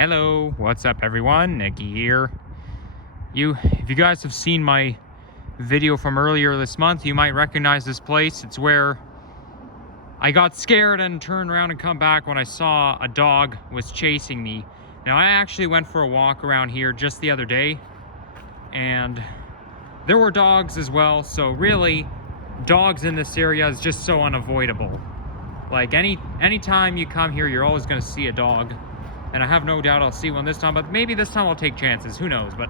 Hello, what's up everyone? Nicky here. If you guys have seen my video from earlier this month, you might recognize this place. It's where I got scared and turned around and come back when I saw a dog was chasing me. Now I actually went for a walk around here just the other day, and there were dogs as well, so really dogs in this area is just so unavoidable. Like anytime you come here, you're always going to see a dog. And I have no doubt I'll see one this time, but maybe this time I'll take chances, who knows. But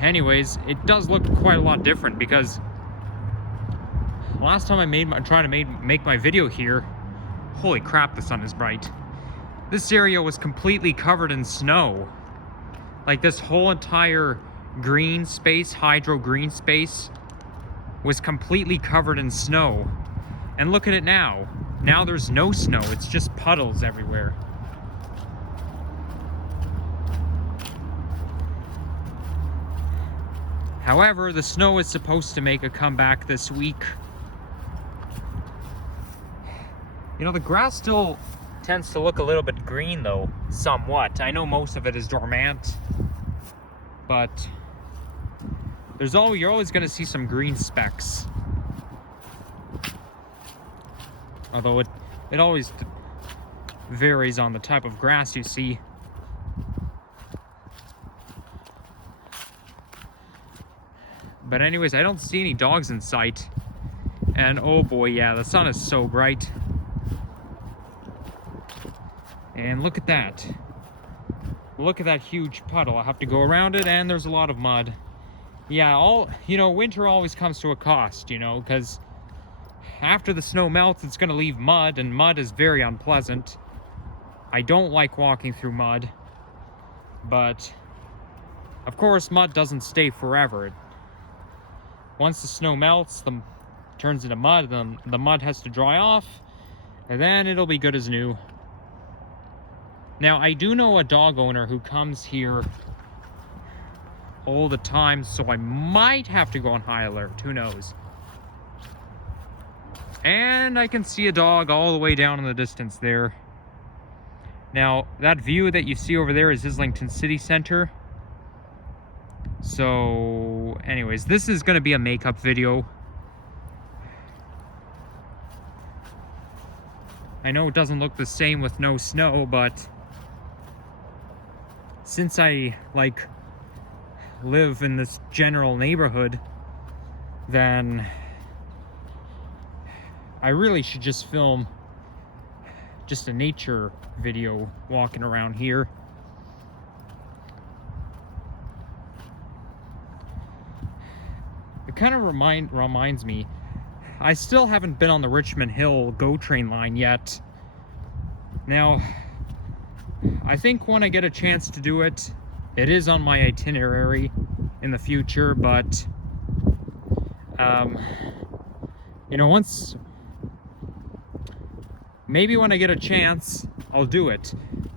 anyways, it does look quite a lot different, because last time I tried to make my video here, holy crap, the sun is bright. This area was completely covered in snow. Like this whole entire green space, hydro green space, was completely covered in snow. And look at it now. Now there's no snow, it's just puddles everywhere. However, the snow is supposed to make a comeback this week. You know, the grass still tends to look a little bit green though, somewhat. I know most of it is dormant, but you're always going to see some green specks. Although it always varies on the type of grass you see. But anyways, I don't see any dogs in sight. And oh boy, yeah, the sun is so bright. And look at that. Look at that huge puddle. I have to go around it, and there's a lot of mud. Yeah, winter always comes to a cost, because after the snow melts, it's going to leave mud, and mud is very unpleasant. I don't like walking through mud. But, of course, mud doesn't stay forever. Once the snow melts, turns into mud, then the mud has to dry off, and then it'll be good as new. Now, I do know a dog owner who comes here all the time, so I might have to go on high alert, who knows. And I can see a dog all the way down in the distance there. Now, that view that you see over there is Islington City Center. So, anyways, this is going to be a makeup video. I know it doesn't look the same with no snow, but since I, live in this general neighborhood, then I really should just film just a nature video walking around here. It kind of reminds me, I still haven't been on the Richmond Hill GO train line yet. Now, I think when I get a chance to do it, it is on my itinerary in the future, but maybe when I get a chance, I'll do it.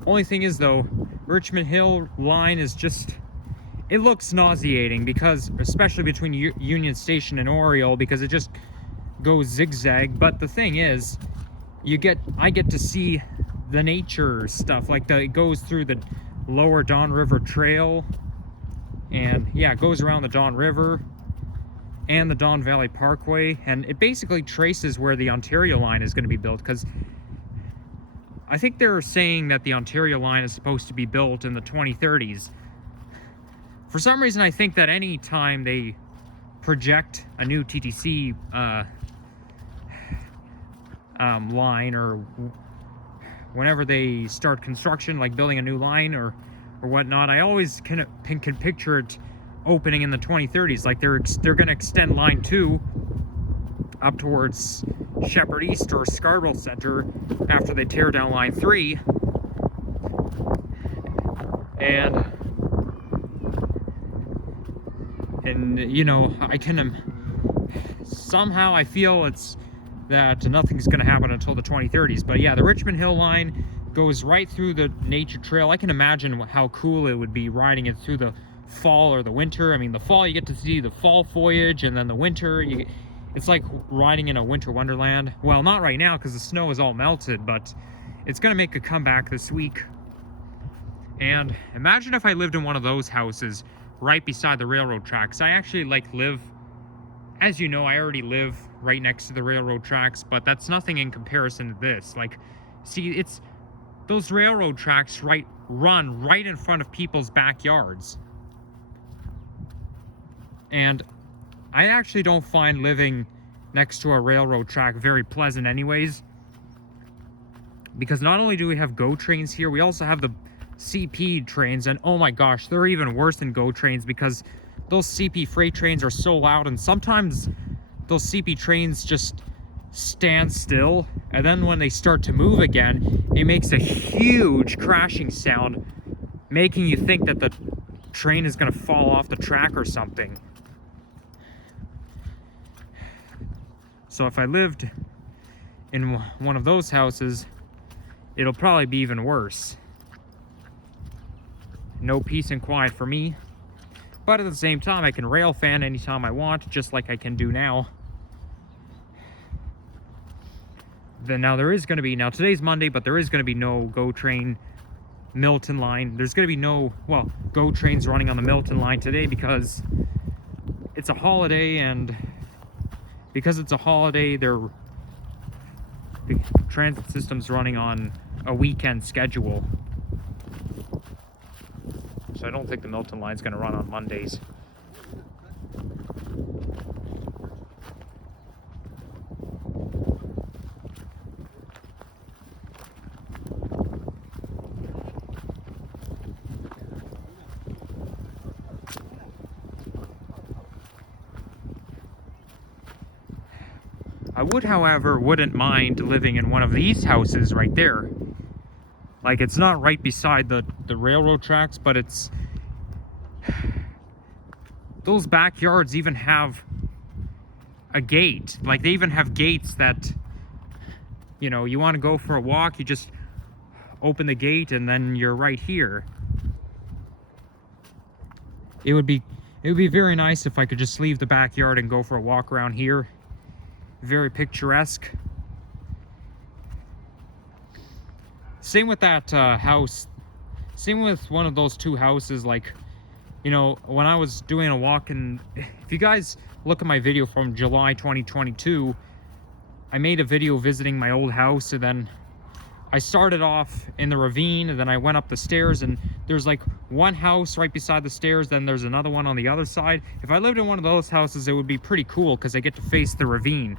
Only thing is though, Richmond Hill line is just, it looks nauseating, because especially between Union Station and Oriole, because it just goes zigzag. But the thing is, I get to see the nature stuff, it goes through the lower Don River Trail, and yeah, it goes around the Don River and the Don Valley Parkway, and it basically traces where the Ontario line is going to be built, because I think they're saying that the Ontario line is supposed to be built in the 2030s. For some reason, I think that any time they project a new TTC line, or whenever they start construction, like building a new line or whatnot, I always can picture it opening in the 2030s. Like they're going to extend line 2 up towards Shepherd East or Scarborough Center after they tear down line 3. And somehow I feel that nothing's going to happen until the 2030s. But yeah, the Richmond Hill line goes right through the nature trail. I can imagine how cool it would be riding it through the fall or the winter. I mean, the fall, you get to see the fall foliage, and then the winter, it's like riding in a winter wonderland. Well, not right now because the snow is all melted, but it's going to make a comeback this week. And imagine if I lived in one of those houses right beside the railroad tracks. I actually live, as you know, I already live right next to the railroad tracks, but that's nothing in comparison to this. Like, see, it's those railroad tracks run right in front of people's backyards. And I actually don't find living next to a railroad track very pleasant anyways, because not only do we have GO trains here, we also have the CP trains, and oh my gosh, they're even worse than GO trains because those CP freight trains are so loud, and sometimes those CP trains just stand still, and then when they start to move again, it makes a huge crashing sound, making you think that the train is going to fall off the track or something. So if I lived in one of those houses, it'll probably be even worse. No peace and quiet for me. But at the same time, I can rail fan anytime I want, just like I can do now. Now today's Monday, but there is going to be no GO train Milton line. There's going to be no, GO trains running on the Milton line today because it's a holiday, and because it's a holiday, the transit system's running on a weekend schedule. So I don't think the Milton line's going to run on Mondays. I would, however, wouldn't mind living in one of these houses right there. Like, it's not right beside the railroad tracks, but it's... Those backyards even have a gate. Like, they even have gates that, you know, you want to go for a walk, you just open the gate and then you're right here. It would be very nice if I could just leave the backyard and go for a walk around here. Very picturesque. Same with that house. Same with one of those two houses. Like, you know, when I was doing a walk, and if you guys look at my video from July 2022, I made a video visiting my old house, and then I started off in the ravine, and then I went up the stairs, and there's like one house right beside the stairs, then there's another one on the other side. If I lived in one of those houses, it would be pretty cool because I get to face the ravine.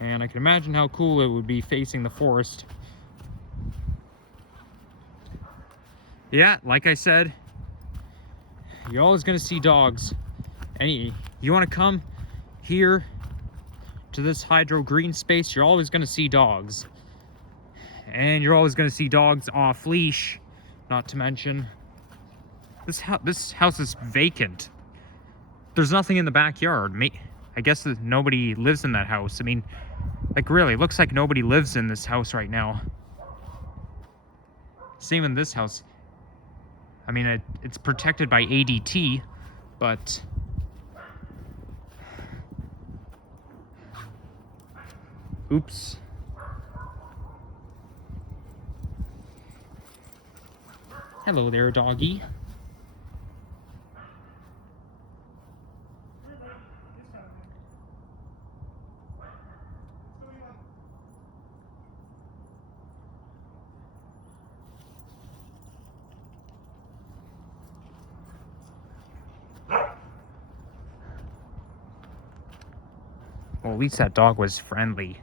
And I can imagine how cool it would be facing the forest. Yeah, like I said, you're always going to see dogs. You want to come here to this hydro green space, you're always going to see dogs. And you're always going to see dogs off leash, not to mention this house is vacant. There's nothing in the backyard. I guess that nobody lives in that house. I mean, like, really, it looks like nobody lives in this house right now. Same in this house. I mean, it's protected by ADT, but... Oops. Hello there, doggy. Well, at least that dog was friendly.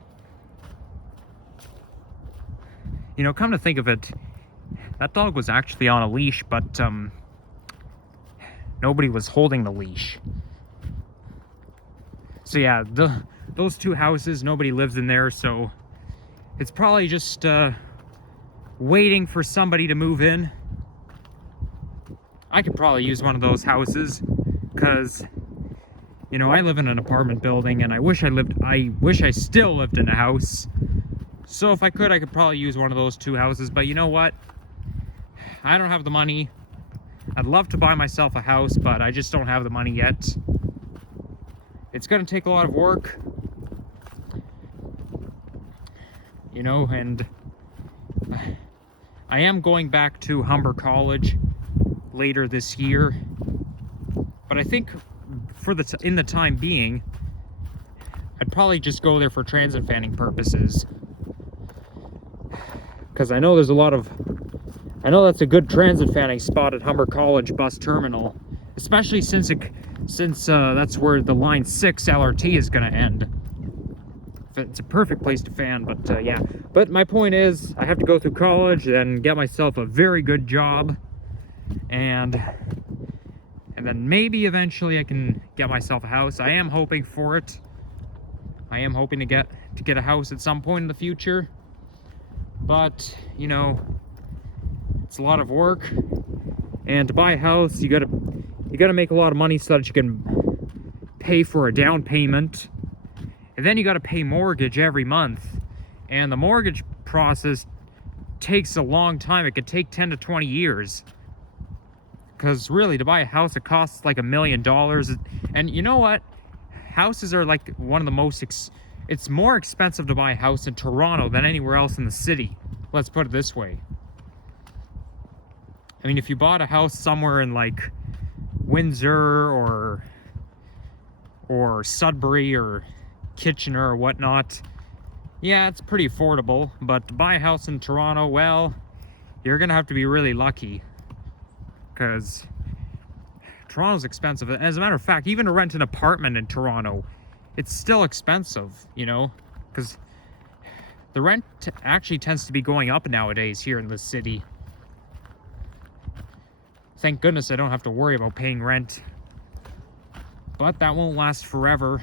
You know, come to think of it, that dog was actually on a leash, but nobody was holding the leash. So yeah, those two houses, nobody lives in there, so it's probably just waiting for somebody to move in. I could probably use one of those houses, because, you know, I live in an apartment building, and I wish I still lived in a house. So if I could probably use one of those two houses, but you know what? I don't have the money. I'd love to buy myself a house, but I just don't have the money yet. It's gonna take a lot of work, you know, and I am going back to Humber College later this year, but I think for in the time being, I'd probably just go there for transit fanning purposes, because I know there's a lot of, I know that's a good transit fanning spot at Humber College bus terminal, especially since that's where the line 6 LRT is going to end. It's a perfect place to fan, but yeah. But my point is, I have to go through college, then get myself a very good job, and then maybe eventually I can get myself a house. I am hoping for it. I am hoping to get a house at some point in the future, but you know, it's a lot of work, and to buy a house, you gotta make a lot of money so that you can pay for a down payment. And then you got to pay mortgage every month. And the mortgage process takes a long time. It could take 10 to 20 years. Because really, to buy a house, it costs like $1 million. And you know what? Houses are like one of the most... It's more expensive to buy a house in Toronto than anywhere else in the city. Let's put it this way. I mean, if you bought a house somewhere in like Windsor or Sudbury or Kitchener or whatnot, yeah, it's pretty affordable. But to buy a house in Toronto, well, you're gonna have to be really lucky, because Toronto's expensive. As a matter of fact, even to rent an apartment in Toronto, it's still expensive, you know, because the rent actually tends to be going up nowadays here in the city. Thank goodness I don't have to worry about paying rent, but that won't last forever.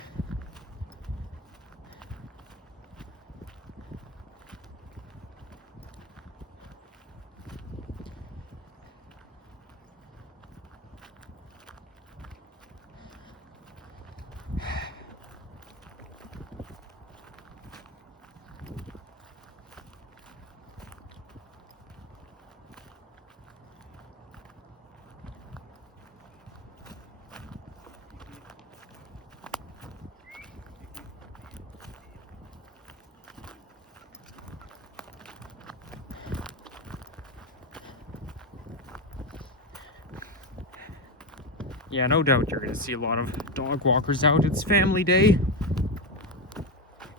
Yeah, no doubt you're going to see a lot of dog walkers out. It's family day.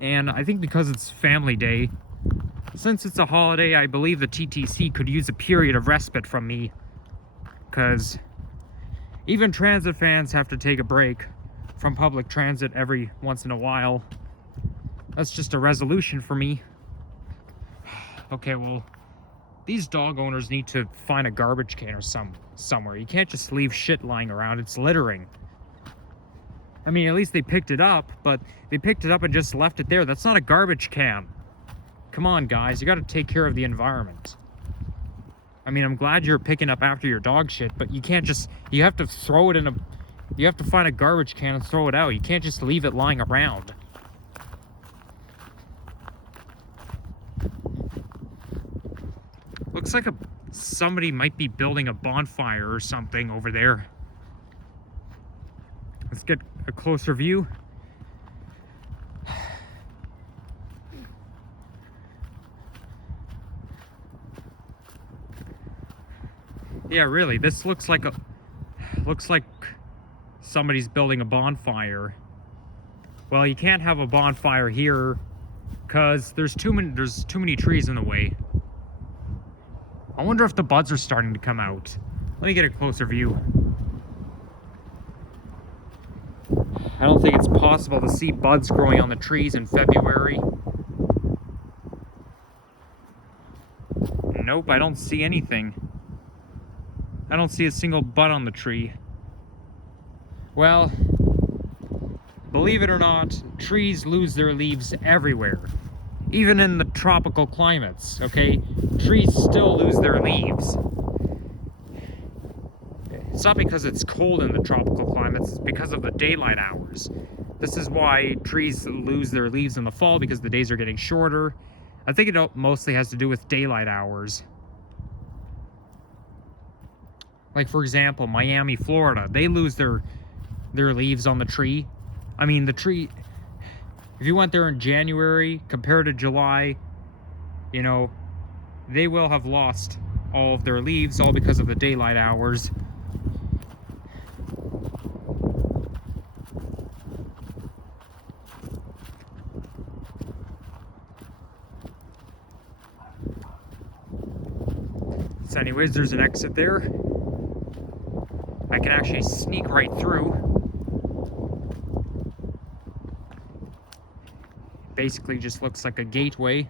And I think because it's family day, since it's a holiday, I believe the TTC could use a period of respite from me. Because even transit fans have to take a break from public transit every once in a while. That's just a resolution for me. Okay, well, these dog owners need to find a garbage can or somewhere. You can't just leave shit lying around. It's littering. I mean, at least they picked it up, but they picked it up and just left it there. That's not a garbage can. Come on, guys. You got to take care of the environment. I mean, I'm glad you're picking up after your dog shit, but you can't just... You have to throw it in a... You have to find a garbage can and throw it out. You can't just leave it lying around. Looks like somebody might be building a bonfire or something over there. Let's get a closer view. Yeah, really, this looks like somebody's building a bonfire. Well, you can't have a bonfire here because there's too many trees in the way. I wonder if the buds are starting to come out. Let me get a closer view. I don't think it's possible to see buds growing on the trees in February. Nope, I don't see anything. I don't see a single bud on the tree. Well, believe it or not, trees lose their leaves everywhere. Even in the tropical climates, okay? Trees still lose their leaves. It's not because it's cold in the tropical climates, it's because of the daylight hours. This is why trees lose their leaves in the fall, because the days are getting shorter. I think it mostly has to do with daylight hours. Like, for example, Miami, Florida, they lose their leaves on the tree. I mean, the tree... If you went there in January compared to July, you know, they will have lost all of their leaves, all because of the daylight hours. So anyways, there's an exit there. I can actually sneak right through. Basically just looks like a gateway.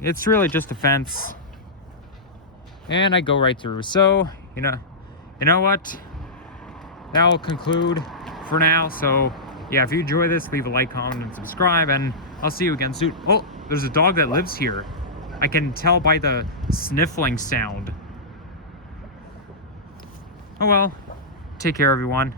It's really just a fence. And I go right through. So, you know what? That'll conclude for now. So, yeah, if you enjoy this, leave a like, comment, and subscribe, and I'll see you again soon. Oh, there's a dog that lives here. I can tell by the sniffling sound. Oh well, take care everyone.